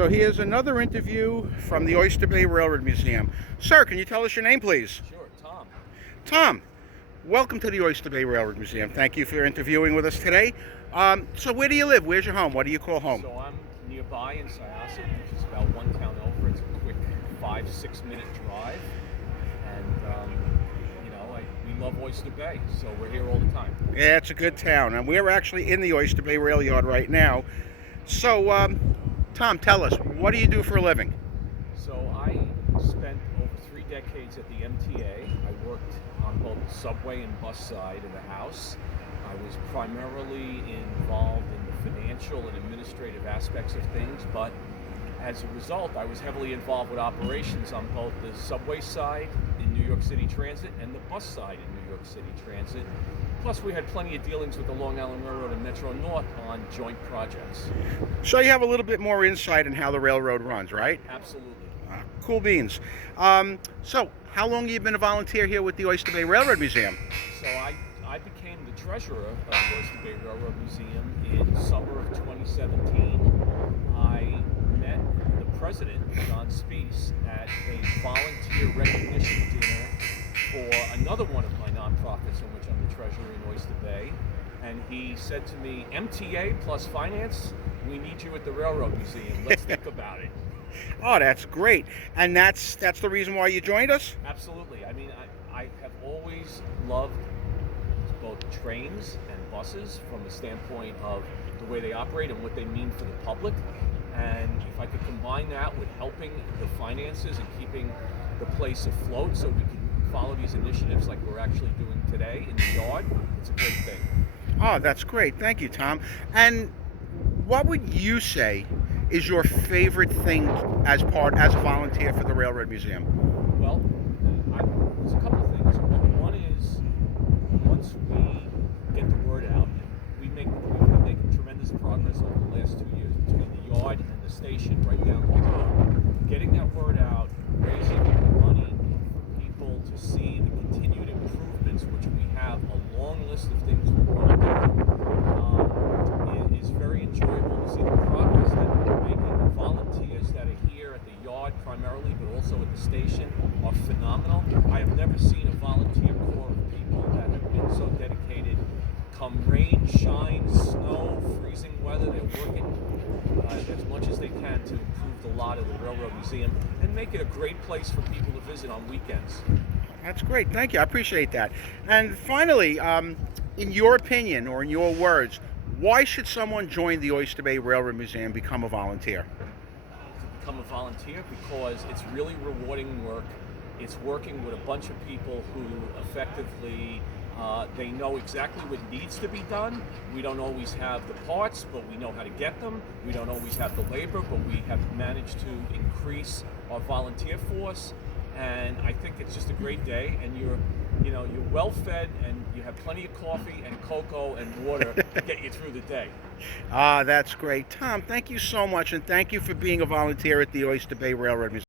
So here's another interview from the Oyster Bay Railroad Museum. Sir, can you tell us your name, please? Sure, Tom. Tom, welcome to the Oyster Bay Railroad Museum. Thank you for interviewing with us today. So where do you live? Where's your home? What do you call home? So I'm nearby in Syosset, which is about one town over. It's a quick 5-6 minute drive. And, we love Oyster Bay, so we're here all the time. Yeah, it's a good town. And we're actually in the Oyster Bay Rail Yard right now. So, Tom, tell us, what do you do for a living? So I spent over 3 decades at the MTA. I worked on both the subway and bus side of the house. I was primarily involved in the financial and administrative aspects of things, but as a result, I was heavily involved with operations on both the subway side in New York City Transit and the bus side in New York City Transit. Plus, we had plenty of dealings with the Long Island Railroad and Metro North on joint projects. So you have a little bit more insight in how the railroad runs, right? Absolutely. Cool beans. So how long have you been a volunteer here with the Oyster Bay Railroad Museum? So I became the treasurer of the Oyster Bay Railroad Museum in summer of 2017. I met the president, John Specce, at a volunteer recognition dinner for another one of my nonprofits in which I'm the treasurer in Oyster Bay. And he said to me, MTA plus finance, we need you at the Railroad Museum. Let's think about it. Oh, that's great. And that's the reason why you joined us? Absolutely. I mean, I have always loved both trains and buses from the standpoint of the way they operate and what they mean for the public. And if I could combine that with helping the finances and keeping the place afloat so we can follow these initiatives like we're actually doing today in the yard, it's a great thing. Oh, that's great. Thank you, Tom. And what would you say is your favorite thing as a volunteer for the Railroad Museum? Well, there's a couple of things. One is once we get the word out, we've been making tremendous progress over the last 2 years between the yard and the station right down the road. Getting that word out, raising money for people to see the continued improvements, which we have a long list of things we want to do, is very enjoyable to see the progress that we're making. The volunteers that are here at the yard primarily, but also at the station, are phenomenal. I have never seen a volunteer corps of people that have been so dedicated. Come rain, shine, snow, freezing weather, they're working as much as they can to improve the lot of the Railroad Museum and make it a great place for people to visit on weekends. That's great. Thank you. I appreciate that. And finally, in your opinion or in your words, why should someone join the Oyster Bay Railroad Museum, become a volunteer? To become a volunteer because it's really rewarding work. It's working with a bunch of people who effectively they know exactly what needs to be done. We don't always have the parts, but we know how to get them. We don't always have the labor, but we have managed to increase our volunteer force. And I think it's just a great day, and you're well fed, and you have plenty of coffee and cocoa and water to get you through the day. Ah, that's great. Tom, thank you so much, and thank you for being a volunteer at the Oyster Bay Railroad Museum.